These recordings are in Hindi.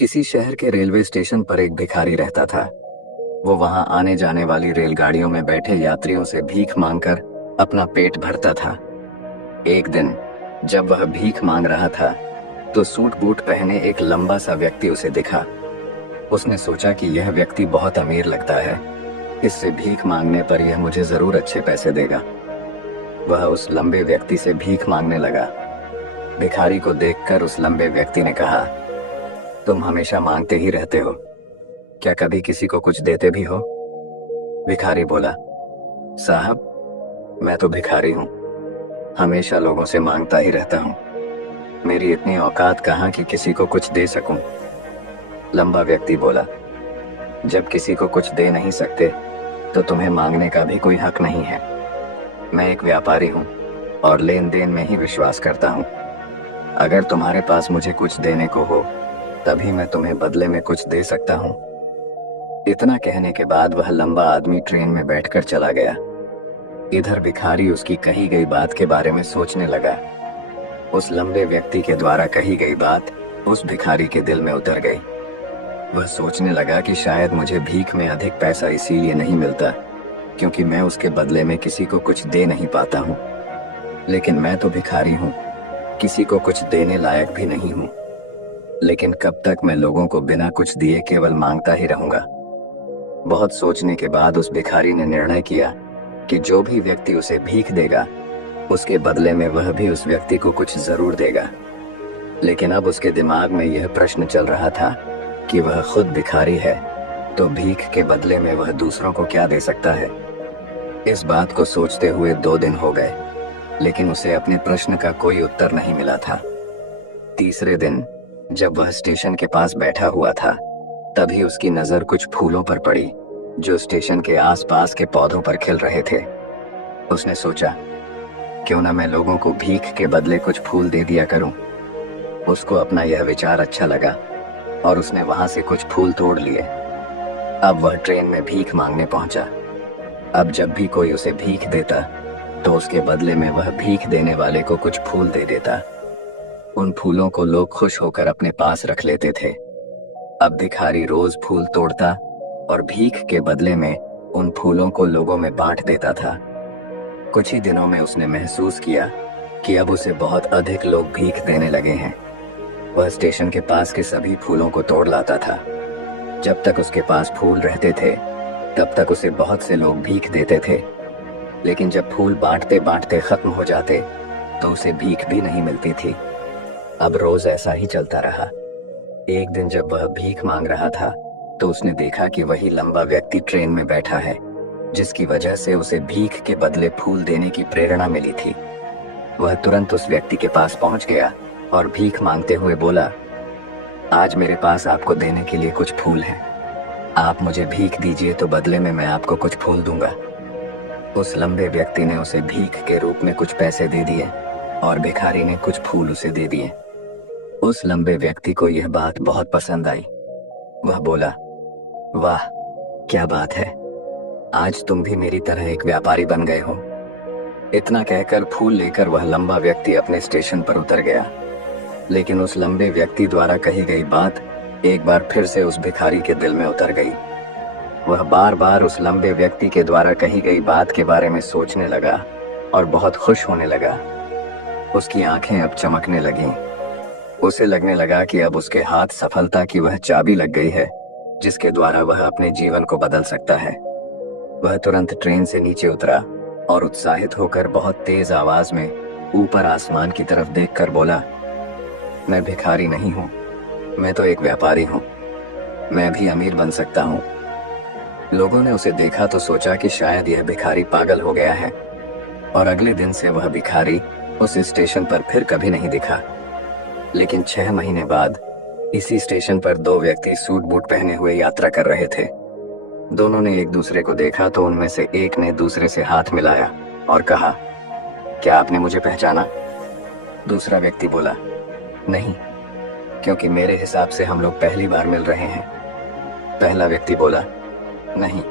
किसी शहर के रेलवे स्टेशन पर एक भिखारी रहता था। वो वहां आने जाने वाली रेलगाड़ियों में बैठे यात्रियों से भीख मांगकर अपना पेट भरता था। एक दिन जब वह भीख मांग रहा था तो सूट बूट पहने एक लंबा सा व्यक्ति उसे दिखा। उसने सोचा कि यह व्यक्ति बहुत अमीर लगता है, इससे भीख मांगने पर यह मुझे जरूर अच्छे पैसे देगा। वह उस लंबे व्यक्ति से भीख मांगने लगा। भिखारी को देखकर उस लंबे व्यक्ति ने कहा, तुम हमेशा मांगते ही रहते हो, क्या कभी किसी को कुछ देते भी हो? भिखारी बोला, साहब, मैं तो भिखारी हूँ, हमेशा लोगों से मांगता ही रहता हूँ। मेरी इतनी औकात कहाँ कि किसी को कुछ दे सकूं। लंबा व्यक्ति बोला, जब किसी को कुछ दे नहीं सकते तो तुम्हें मांगने का भी कोई हक नहीं है। मैं एक व्यापारी हूँ और लेन देन में ही विश्वास करता हूँ। अगर तुम्हारे पास मुझे कुछ देने को हो तभी मैं तुम्हें बदले में कुछ दे सकता हूँ। इतना कहने के बाद वह लंबा आदमी ट्रेन में बैठकर चला गया। इधर भिखारी उसकी कही गई बात के बारे में सोचने लगा। उस लंबे व्यक्ति के द्वारा कही गई बात उस भिखारी के दिल में उतर गई। वह सोचने लगा कि शायद मुझे भीख में अधिक पैसा इसीलिए नहीं मिलता क्योंकि मैं उसके बदले में किसी को कुछ दे नहीं पाता हूँ। लेकिन मैं तो भिखारी हूँ, किसी को कुछ देने लायक भी नहीं हूँ। लेकिन कब तक मैं लोगों को बिना कुछ दिए केवल मांगता ही रहूंगा। बहुत सोचने के बाद उस भिखारी ने निर्णय किया कि जो भी व्यक्ति उसे भीख देगा उसके बदले में वह भी उस व्यक्ति को कुछ जरूर देगा। लेकिन अब उसके दिमाग में यह प्रश्न चल रहा था कि वह खुद भिखारी है तो भीख के बदले में वह दूसरों को क्या दे सकता है। इस बात को सोचते हुए 2 दिन हो गए, लेकिन उसे अपने प्रश्न का कोई उत्तर नहीं मिला था। तीसरे दिन जब वह स्टेशन के पास बैठा हुआ था तभी उसकी नजर कुछ फूलों पर पड़ी जो स्टेशन के आसपास के पौधों पर खिल रहे थे। उसने सोचा, क्यों ना मैं लोगों को भीख के बदले कुछ फूल दे दिया करूं। उसको अपना यह विचार अच्छा लगा और उसने वहां से कुछ फूल तोड़ लिए। अब वह ट्रेन में भीख मांगने पहुंचा। अब जब भी कोई उसे भीख देता तो उसके बदले में वह भीख देने वाले को कुछ फूल दे देता। उन फूलों को लोग खुश होकर अपने पास रख लेते थे। अब भिखारी रोज फूल तोड़ता और भीख के बदले में उन फूलों को लोगों में बांट देता था। कुछ ही दिनों में उसने महसूस किया कि अब उसे बहुत अधिक लोग भीख देने लगे हैं। वह स्टेशन के पास के सभी फूलों को तोड़ लाता था। जब तक उसके पास फूल रहते थे तब तक उसे बहुत से लोग भीख देते थे, लेकिन जब फूल बांटते बांटते खत्म हो जाते तो उसे भीख भी नहीं मिलती थी। अब रोज ऐसा ही चलता रहा। एक दिन जब वह भीख मांग रहा था तो उसने देखा कि वही लंबा व्यक्ति ट्रेन में बैठा है जिसकी वजह से उसे भीख के बदले फूल देने की प्रेरणा मिली थी। वह तुरंत उस व्यक्ति के पास पहुंच गया और भीख मांगते हुए बोला, आज मेरे पास आपको देने के लिए कुछ फूल हैं। आप मुझे भीख दीजिए तो बदले में मैं आपको कुछ फूल दूंगा। उस लंबे व्यक्ति ने उसे भीख के रूप में कुछ पैसे दे दिए और भिखारी ने कुछ फूल उसे दे दिए। उस लंबे व्यक्ति को यह बात बहुत पसंद आई। वह बोला, वाह, क्या बात है, आज तुम भी मेरी तरह एक व्यापारी बन गए हो। इतना कहकर फूल लेकर वह लंबा व्यक्ति अपने स्टेशन पर उतर गया। लेकिन उस लंबे व्यक्ति द्वारा कही गई बात एक बार फिर से उस भिखारी के दिल में उतर गई। वह बार बार उस लंबे व्यक्ति के द्वारा कही गई बात के बारे में सोचने लगा और बहुत खुश होने लगा। उसकी आंखें अब चमकने लगीं। उसे लगने लगा कि अब उसके हाथ सफलता की वह चाबी लग गई है जिसके द्वारा वह अपने जीवन को बदल सकता है। वह तुरंत ट्रेन से नीचे उतरा और उत्साहित होकर बहुत तेज आवाज में ऊपर आसमान की तरफ देखकर बोला, मैं भिखारी नहीं हूँ, मैं तो एक व्यापारी हूँ, मैं भी अमीर बन सकता हूँ। लोगों ने उसे देखा तो सोचा कि शायद यह भिखारी पागल हो गया है और अगले दिन से वह भिखारी उस स्टेशन पर फिर कभी नहीं दिखा। लेकिन 6 महीने बाद इसी स्टेशन पर 2 व्यक्ति सूट बूट पहने हुए यात्रा कर रहे थे। दोनों ने एक दूसरे को देखा तो उनमें से एक ने दूसरे से हाथ मिलाया और कहा, क्या आपने मुझे पहचाना? दूसरा व्यक्ति बोला, नहीं, क्योंकि मेरे हिसाब से हम लोग पहली बार मिल रहे हैं। पहला व्यक्ति बोला, नहीं,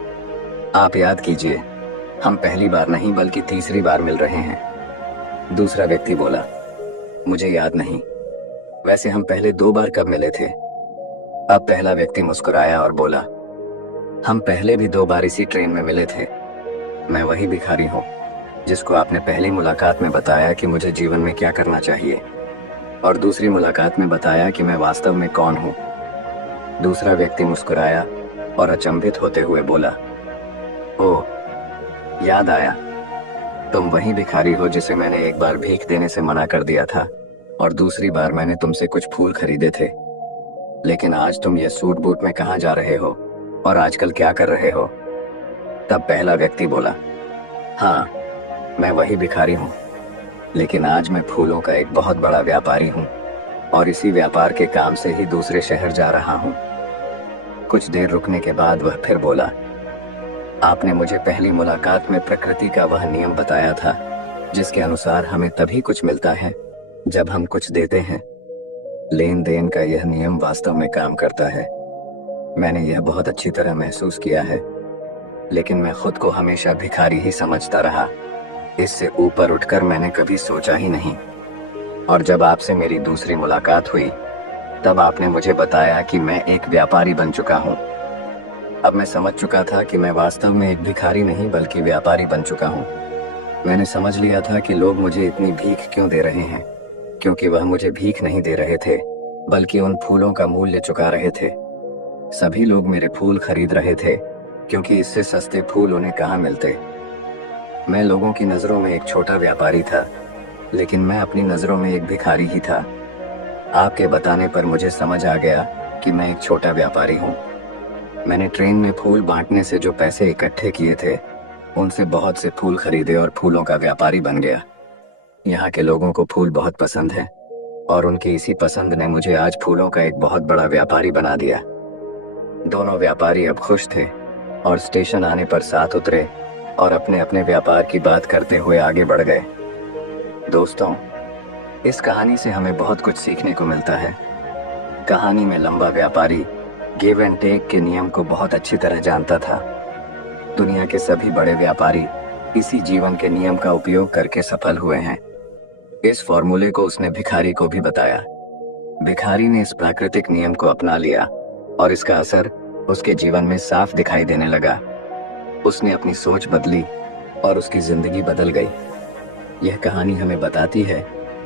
आप याद कीजिए, हम पहली बार नहीं बल्कि तीसरी बार मिल रहे हैं। दूसरा व्यक्ति बोला, मुझे याद नहीं, वैसे हम पहले 2 बार कब मिले थे? अब पहला व्यक्ति मुस्कुराया और बोला, हम पहले भी 2 बार इसी ट्रेन में मिले थे। मैं वही भिखारी हूँ जिसको आपने पहली मुलाकात में बताया कि मुझे जीवन में क्या करना चाहिए, और दूसरी मुलाकात में बताया कि मैं वास्तव में कौन हूँ। दूसरा व्यक्ति मुस्कुराया और अचंभित होते हुए बोला, ओह, याद आया, तुम वही भिखारी हो जिसे मैंने एक बार भीख देने से मना कर दिया था और दूसरी बार मैंने तुमसे कुछ फूल खरीदे थे। लेकिन आज तुम ये सूट बूट में कहाँ जा रहे हो और आजकल क्या कर रहे हो? तब पहला व्यक्ति बोला, हाँ, मैं वही भिखारी हूँ, लेकिन आज मैं फूलों का एक बहुत बड़ा व्यापारी हूँ और इसी व्यापार के काम से ही दूसरे शहर जा रहा हूँ। कुछ देर रुकने के बाद वह फिर बोला, आपने मुझे पहली मुलाकात में प्रकृति का वह नियम बताया था जिसके अनुसार हमें तभी कुछ मिलता है जब हम कुछ देते हैं। लेन देन का यह नियम वास्तव में काम करता है। मैंने यह बहुत अच्छी तरह महसूस किया है, लेकिन मैं खुद को हमेशा भिखारी ही समझता रहा। इससे ऊपर उठकर मैंने कभी सोचा ही नहीं। और जब आपसे मेरी दूसरी मुलाकात हुई तब आपने मुझे बताया कि मैं एक व्यापारी बन चुका हूँ। अब मैं समझ चुका था कि मैं वास्तव में एक भिखारी नहीं बल्कि व्यापारी बन चुका हूँ। मैंने समझ लिया था कि लोग मुझे इतनी भीख क्यों दे रहे हैं, क्योंकि वह मुझे भीख नहीं दे रहे थे बल्कि उन फूलों का मूल्य चुका रहे थे। सभी लोग मेरे फूल खरीद रहे थे क्योंकि इससे सस्ते फूल उन्हें कहाँ मिलते। मैं लोगों की नज़रों में एक छोटा व्यापारी था, लेकिन मैं अपनी नज़रों में एक भिखारी ही था। आपके बताने पर मुझे समझ आ गया कि मैं एक छोटा व्यापारी हूँ। मैंने ट्रेन में फूल बांटने से जो पैसे इकट्ठे किए थे उनसे बहुत से फूल खरीदे और फूलों का व्यापारी बन गया। यहाँ के लोगों को फूल बहुत पसंद है और उनकी इसी पसंद ने मुझे आज फूलों का एक बहुत बड़ा व्यापारी बना दिया। दोनों व्यापारी अब खुश थे और स्टेशन आने पर साथ उतरे और अपने अपने व्यापार की बात करते हुए आगे बढ़ गए। दोस्तों, इस कहानी से हमें बहुत कुछ सीखने को मिलता है। कहानी में लंबा व्यापारी गिव एंड टेक के नियम को बहुत अच्छी तरह जानता था। दुनिया के सभी बड़े व्यापारी इसी जीवन के नियम का उपयोग करके सफल हुए हैं। इस फॉर्मूले को उसने भिखारी को भी बताया। भिखारी ने इस प्राकृतिक नियम को अपना लिया और इसका असर उसके जीवन में साफ दिखाई देने लगा। उसने अपनी सोच बदली और उसकी जिंदगी बदल गई। यह कहानी हमें बताती है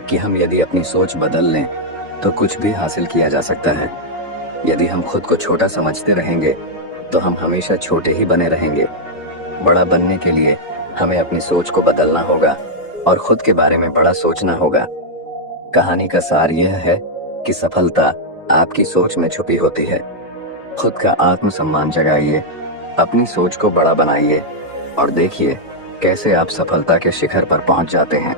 कि हम यदि अपनी सोच बदल लें तो कुछ भी हासिल किया जा सकता है। यदि हम खुद को छोटा समझते रहेंगे तो हम हमेशा छोटे ही बने रहेंगे। बड़ा बनने के लिए हमें अपनी सोच को बदलना होगा और खुद के बारे में बड़ा सोचना होगा। कहानी का सार यह है कि सफलता आपकी सोच में छुपी होती है। खुद का आत्मसम्मान जगाइए, अपनी सोच को बड़ा बनाइए और देखिए कैसे आप सफलता के शिखर पर पहुंच जाते हैं।